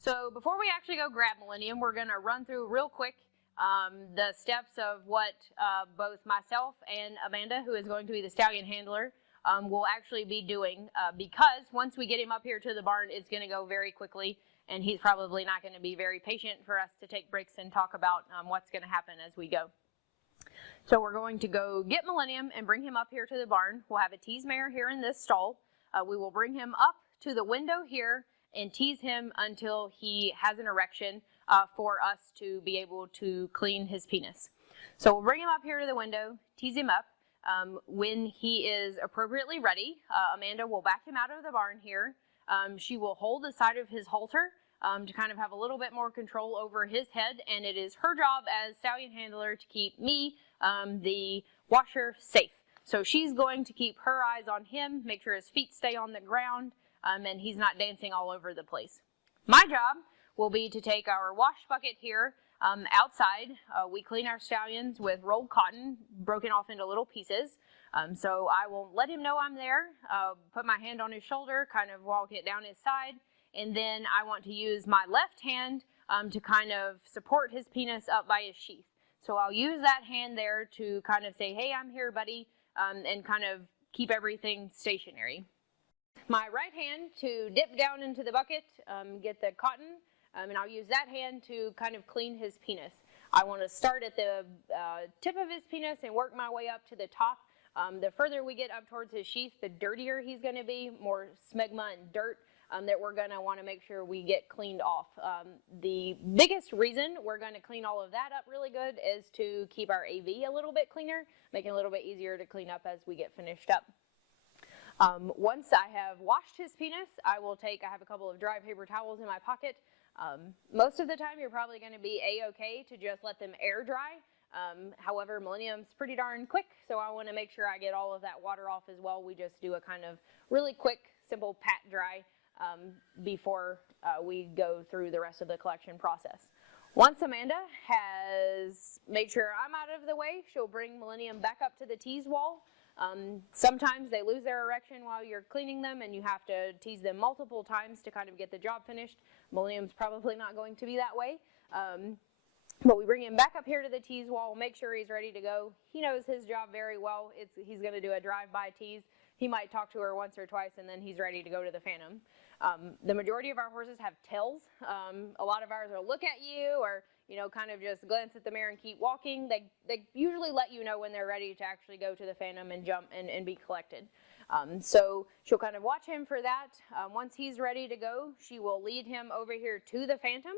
So before we actually go grab Millennium, we're going to run through real quick the steps of what both myself and Amanda, who is going to be the stallion handler, will actually be doing, because once we get him up here to the barn, it's going to go very quickly, and he's probably not going to be very patient for us to take breaks and talk about what's going to happen as we go. So we're going to go get Millennium and bring him up here to the barn. We'll have a tease mare here in this stall. We will bring him up to the window here and tease him until he has an erection for us to be able to clean his penis. So we'll bring him up here to the window, tease him up. When he is appropriately ready, Amanda will back him out of the barn here. She will hold the side of his halter to kind of have a little bit more control over his head, and it is her job as stallion handler to keep me, the washer, safe. So she's going to keep her eyes on him, make sure his feet stay on the ground, and he's not dancing all over the place. My job will be to take our wash bucket here outside. We clean our stallions with rolled cotton broken off into little pieces. So I will let him know I'm there, put my hand on his shoulder, kind of walk it down his side, and then I want to use my left hand to kind of support his penis up by his sheath. So I'll use that hand there to kind of say, hey, I'm here, buddy, and kind of keep everything stationary. My right hand to dip down into the bucket, get the cotton, and I'll use that hand to kind of clean his penis. I want to start at the tip of his penis and work my way up to the top. The further we get up towards his sheath, the dirtier he's going to be, more smegma and dirt that we're going to want to make sure we get cleaned off. The biggest reason we're going to clean all of that up really good is to keep our AV a little bit cleaner, make it a little bit easier to clean up as we get finished up. Once I have washed his penis, I have a couple of dry paper towels in my pocket. Most of the time you're probably going to be a-okay to just let them air dry. However, Millennium's pretty darn quick, so I want to make sure I get all of that water off as well. We just do a kind of really quick, simple pat dry before we go through the rest of the collection process. Once Amanda has made sure I'm out of the way, she'll bring Millennium back up to the tease wall. Sometimes they lose their erection while you're cleaning them, and you have to tease them multiple times to kind of get the job finished. Millennium's probably not going to be that way. But we bring him back up here to the tease wall, make sure he's ready to go. He knows his job very well. He's going to do a drive-by tease. He might talk to her once or twice, and then he's ready to go to the phantom. The majority of our horses have tails. A lot of ours will look at you or, kind of just glance at the mare and keep walking. They usually let you know when they're ready to actually go to the phantom and jump and be collected. So she'll kind of watch him for that. Once he's ready to go, she will lead him over here to the phantom.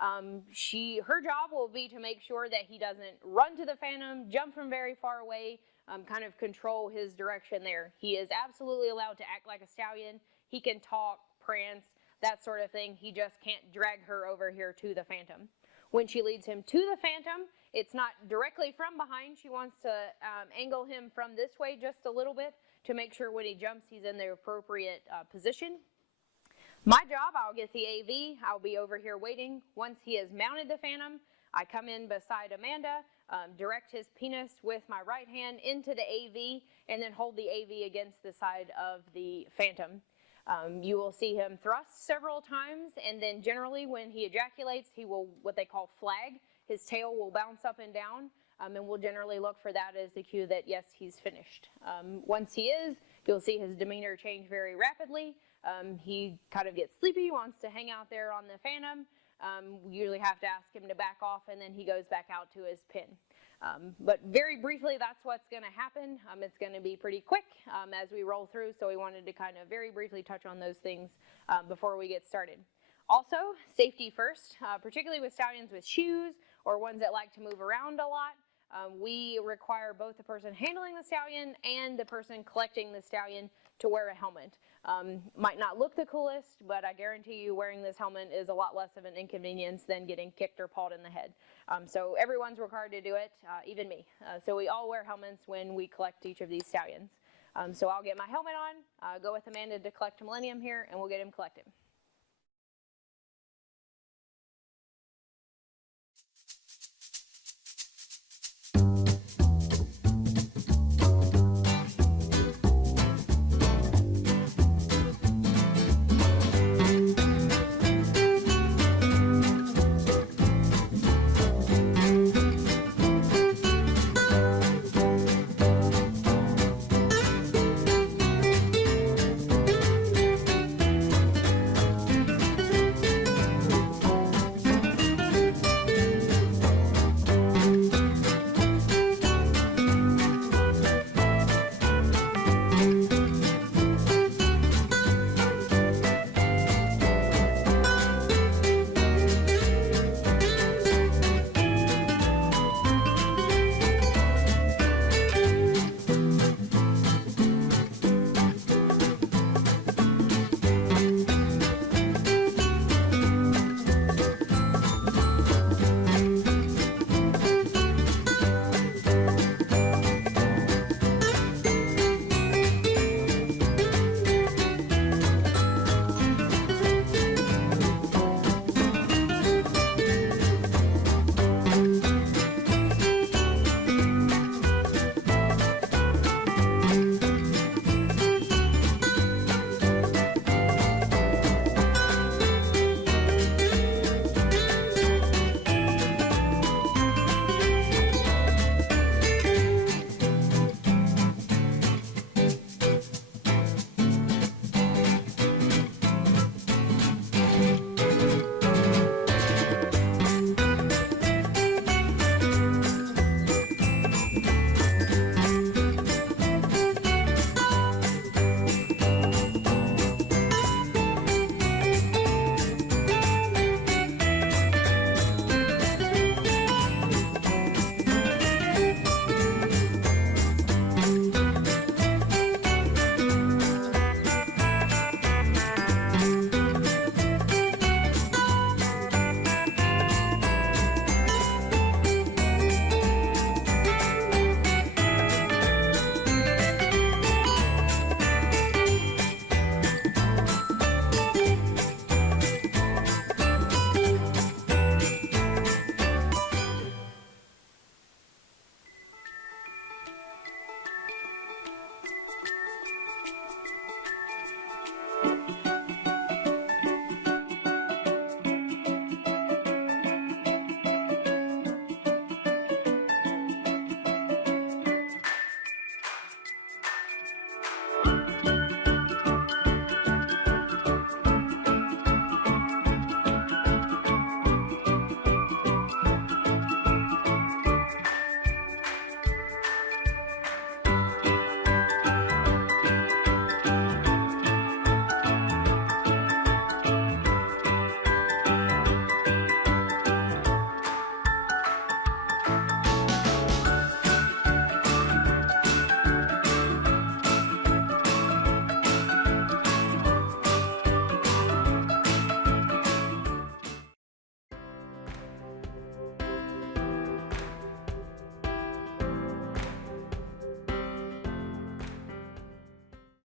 Her job will be to make sure that he doesn't run to the phantom, jump from very far away, kind of control his direction there. He is absolutely allowed to act like a stallion. He can talk, prance, that sort of thing. He just can't drag her over here to the phantom. When she leads him to the phantom, it's not directly from behind. She wants to angle him from this way just a little bit to make sure when he jumps, he's in the appropriate position. My job, I'll get the AV. I'll be over here waiting. Once he has mounted the phantom, I come in beside Amanda, direct his penis with my right hand into the AV, and then hold the AV against the side of the phantom. You will see him thrust several times, and then generally when he ejaculates, he will what they call flag. His tail will bounce up and down, and we'll generally look for that as the cue that, yes, he's finished. Once he is, you'll see his demeanor change very rapidly. He kind of gets sleepy, wants to hang out there on the phantom. We usually have to ask him to back off, and then he goes back out to his pen. But very briefly, that's what's going to happen. It's going to be pretty quick as we roll through, so we wanted to kind of very briefly touch on those things before we get started. Also, safety first, particularly with stallions with shoes or ones that like to move around a lot. We require both the person handling the stallion and the person collecting the stallion to wear a helmet. Might not look the coolest, but I guarantee you wearing this helmet is a lot less of an inconvenience than getting kicked or pawed in the head. So everyone's required to do it, even me. So we all wear helmets when we collect each of these stallions. So I'll get my helmet on, go with Amanda to collect Millennium here, and we'll get him collected.